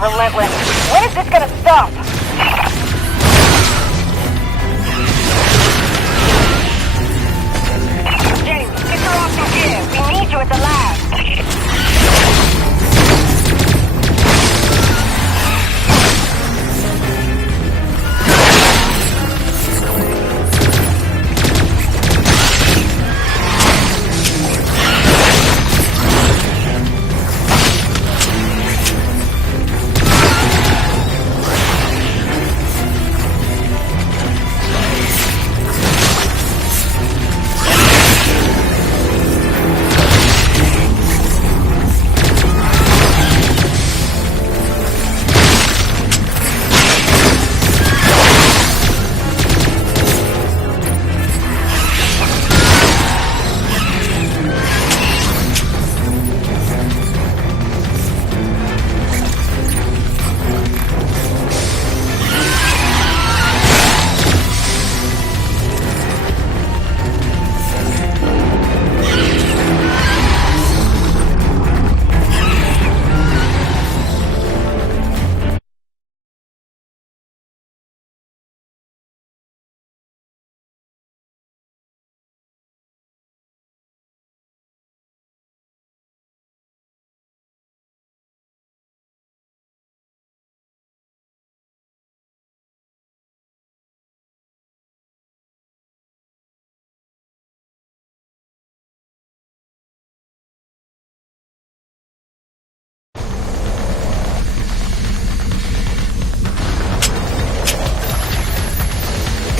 are relentless. When is this gonna stop? James, get her off from here. We need you at the lab.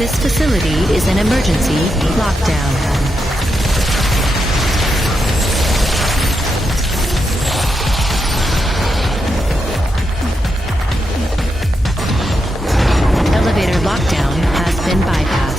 This facility is an emergency lockdown. Elevator lockdown has been bypassed.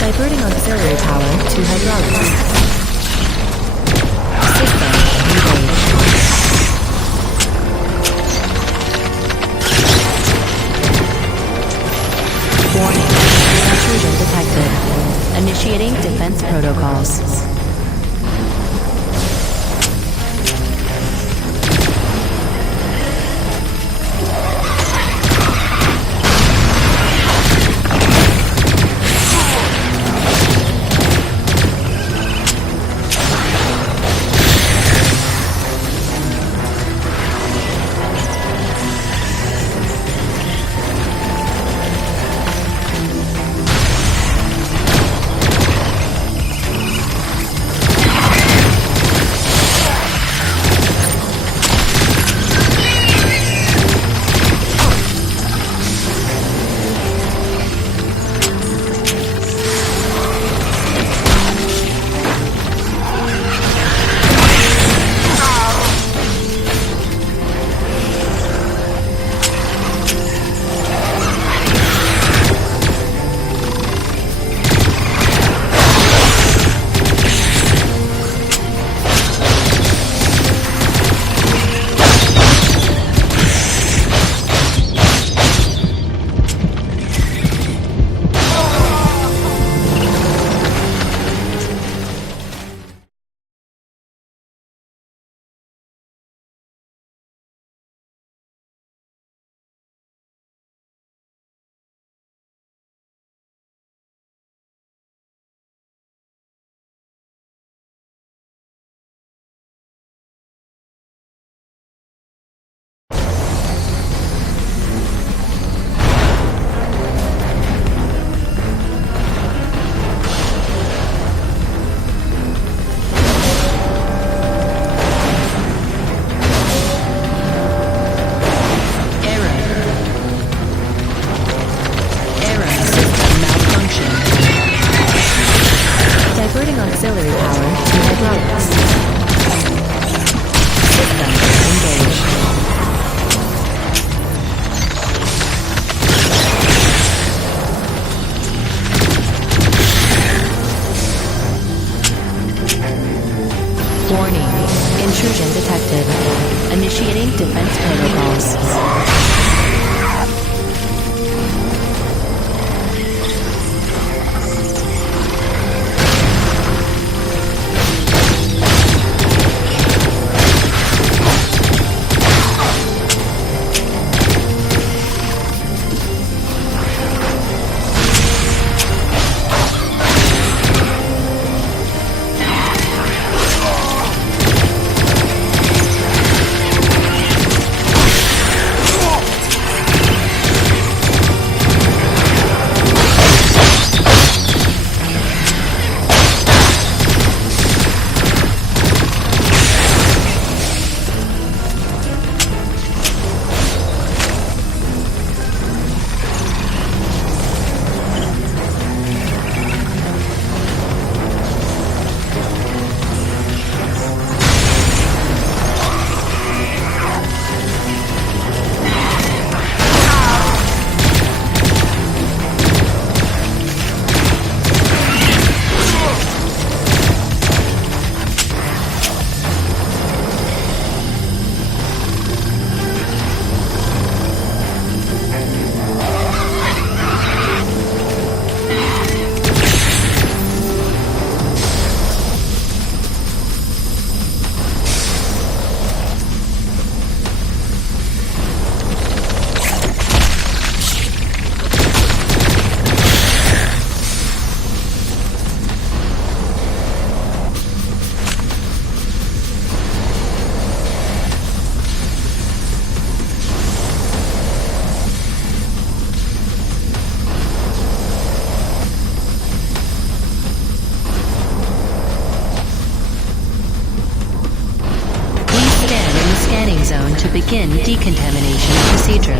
Diverting auxiliary power to hydraulics. System engaged. Warning. Intrusion detected. Initiating defense protocols. Initiating defense protocols. Zone to begin decontamination procedure.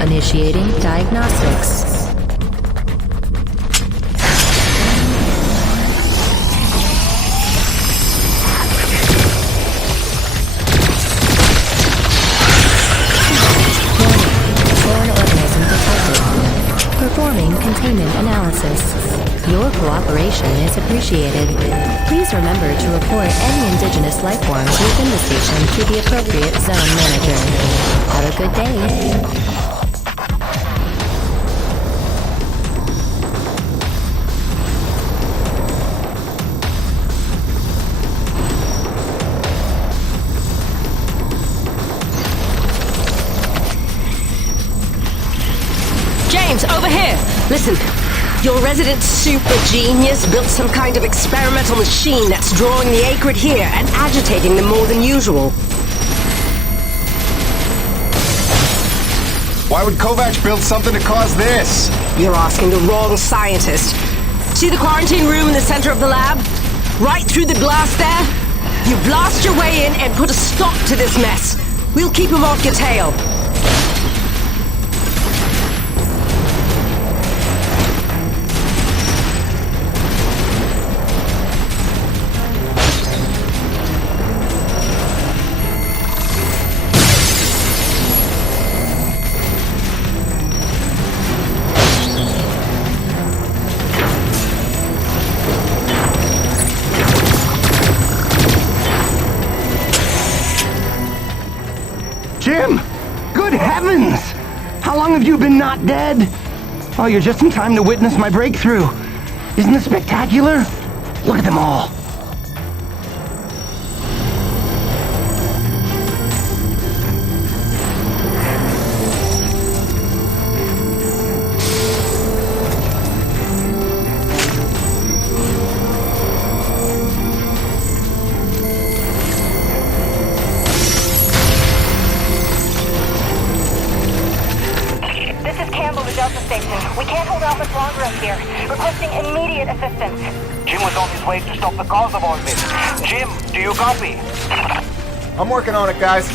Initiating diagnostics. Foreign organism detected. Performing containment analysis. Your cooperation is appreciated. Please remember to report any indigenous life forms within the station to the appropriate zone manager. Have a good day. James, over here! Listen. Your resident super genius built some kind of experimental machine that's drawing the acrid here and agitating them more than usual. Why would Kovac build something to cause this? You're asking the wrong scientist. See the quarantine room in the center of the lab? Right through the glass there? You blast your way in and put a stop to this mess. We'll keep him off your tail. Jim! Good heavens! How long have you been not dead? Oh, you're just in time to witness my breakthrough. Isn't this spectacular? Look at them all. We can't hold out much longer up here. Requesting immediate assistance. Jim was on his way to stop the cause of all this. Jim, do you copy? I'm working on it, guys.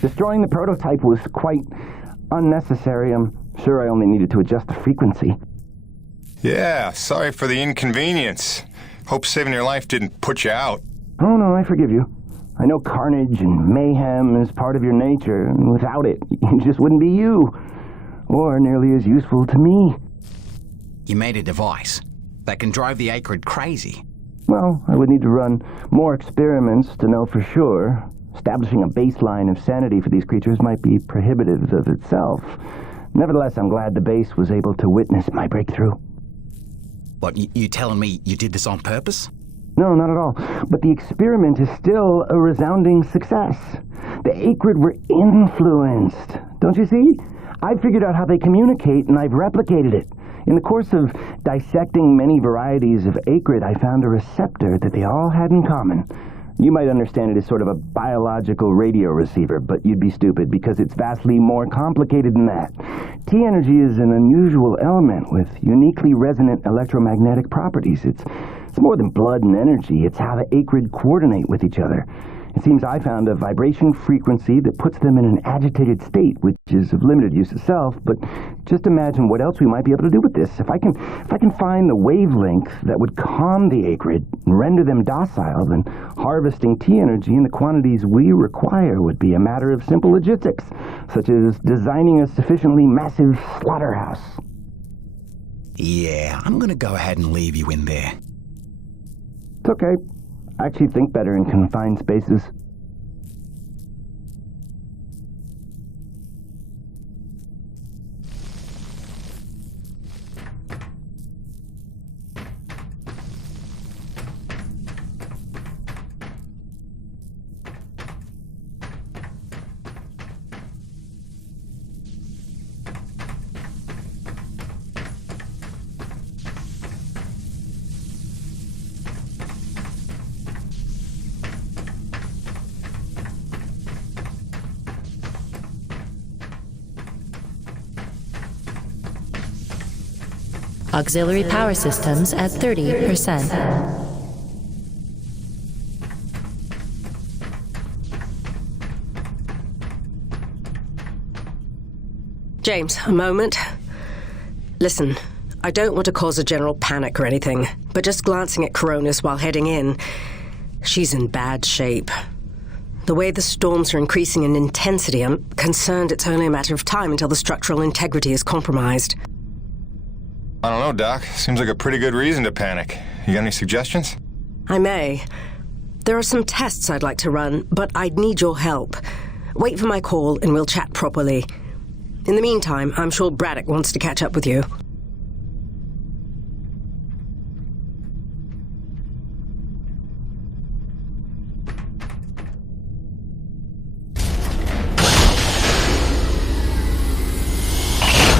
Destroying the prototype was quite unnecessary. I'm sure I only needed to adjust the frequency. Yeah, sorry for the inconvenience. Hope saving your life didn't put you out. Oh no, I forgive you. I know carnage and mayhem is part of your nature, and without it, you just wouldn't be you. Or nearly as useful to me. You made a device that can drive the Acrid crazy. Well, I would need to run more experiments to know for sure. Establishing a baseline of sanity for these creatures might be prohibitive of itself. Nevertheless, I'm glad the base was able to witness my breakthrough. What, you telling me you did this on purpose? No, not at all. But the experiment is still a resounding success. The Acrid were influenced. Don't you see? I've figured out how they communicate, and I've replicated it. In the course of dissecting many varieties of Acrid, I found a receptor that they all had in common. You might understand it as sort of a biological radio receiver, but you'd be stupid because it's vastly more complicated than that. T-energy is an unusual element with uniquely resonant electromagnetic properties. It's more than blood and energy. It's how the Acrid coordinate with each other. It seems I found a vibration frequency that puts them in an agitated state, which is of limited use itself, but just imagine what else we might be able to do with this. If I can find the wavelength that would calm the Acrid and render them docile, then harvesting T-energy in the quantities we require would be a matter of simple logistics, such as designing a sufficiently massive slaughterhouse. Yeah, I'm gonna go ahead and leave you in there. It's okay. I actually think better in confined spaces. Auxiliary power systems at 30%. James, a moment. Listen, I don't want to cause a general panic or anything, but just glancing at Coronis while heading in, she's in bad shape. The way the storms are increasing in intensity, I'm concerned it's only a matter of time until the structural integrity is compromised. I don't know, Doc. Seems like a pretty good reason to panic. You got any suggestions? I may. There are some tests I'd like to run, but I'd need your help. Wait for my call and we'll chat properly. In the meantime, I'm sure Braddock wants to catch up with you.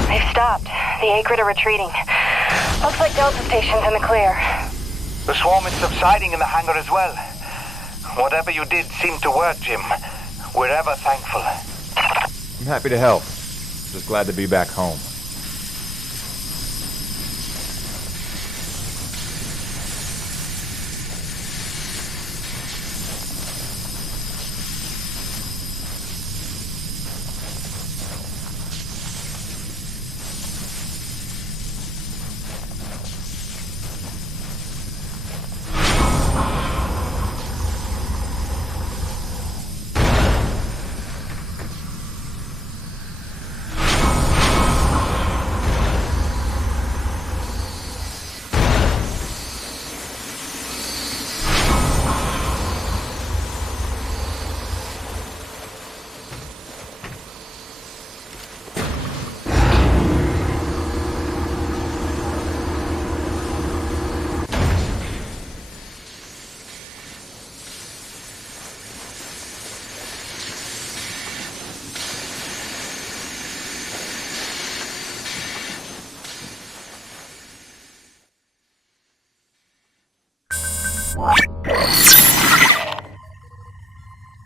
They've stopped. The Acrid are retreating. Looks like Delta Station's in the clear. The swarm is subsiding in the hangar as well. Whatever you did seemed to work, Jim. We're ever thankful. I'm happy to help. Just glad to be back home.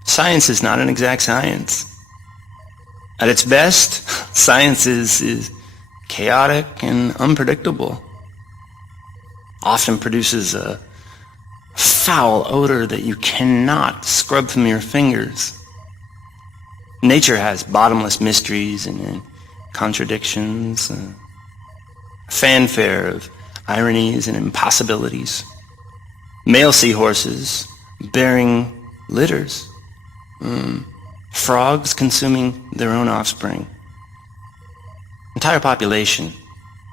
Science is not an exact science. At its best, science is chaotic and unpredictable. Often produces a foul odor that you cannot scrub from your fingers. Nature has bottomless mysteries and contradictions, a fanfare of ironies and impossibilities. Male seahorses bearing litters. Frogs consuming their own offspring. Entire population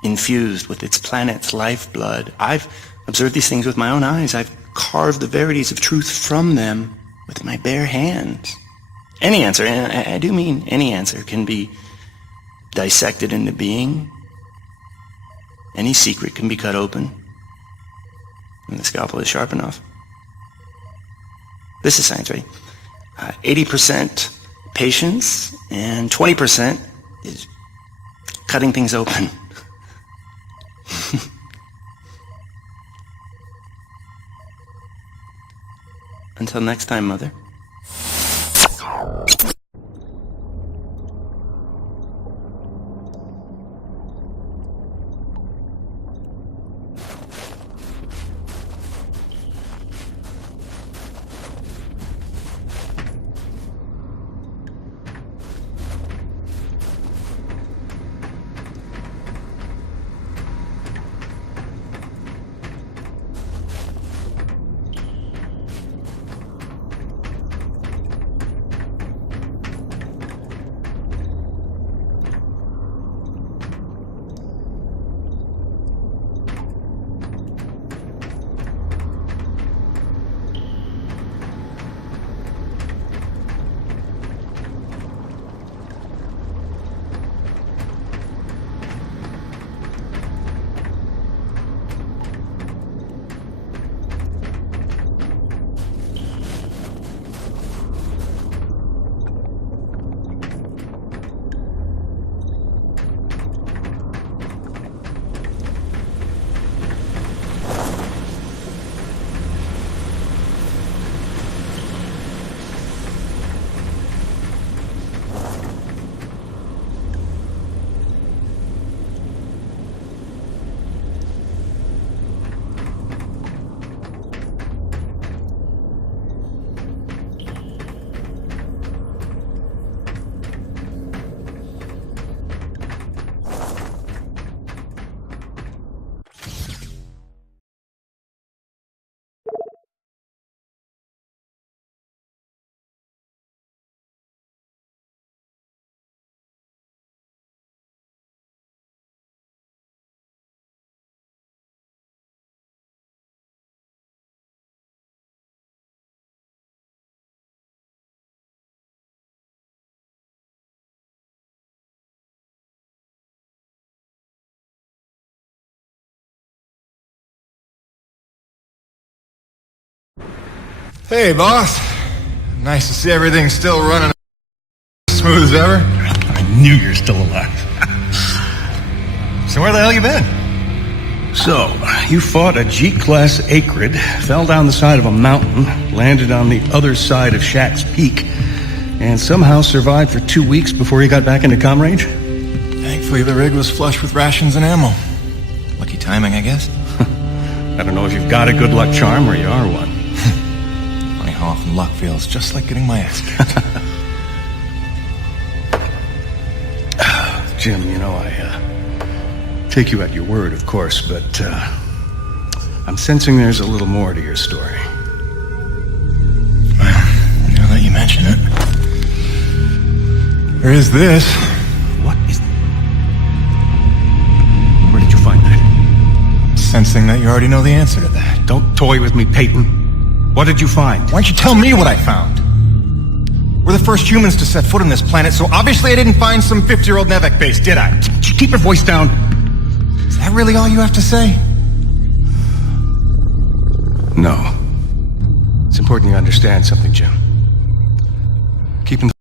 infused with its planet's lifeblood. I've observed these things with my own eyes. I've carved the verities of truth from them with my bare hands. Any answer, and I do mean any answer, can be dissected into being. Any secret can be cut open, and the scalpel is sharp enough. This is science, right? 80% patience, and 20% is cutting things open. Until next time, Mother. Hey, boss. Nice to see everything still running smooth as ever. I knew you're still alive. So where the hell you been? So, you fought a G-class acrid, fell down the side of a mountain, landed on the other side of Shack's Peak, and somehow survived for 2 weeks before you got back into comm range? Thankfully, the rig was flush with rations and ammo. Lucky timing, I guess. I don't know if you've got a good luck charm or you are one. Funny how often luck feels just like getting my ass kicked. Jim, you know, I take you at your word, of course, but I'm sensing there's a little more to your story. Well, now that you mention it, there is this. What is... Where did you find that? Sensing that you already know the answer to that. Don't toy with me, Peyton. What did you find? Why don't you tell me what I found? We're the first humans to set foot on this planet, so obviously I didn't find some 50-year-old Nevek base, did I? Keep your voice down. Is that really all you have to say? No. It's important you understand something, Jim. Keeping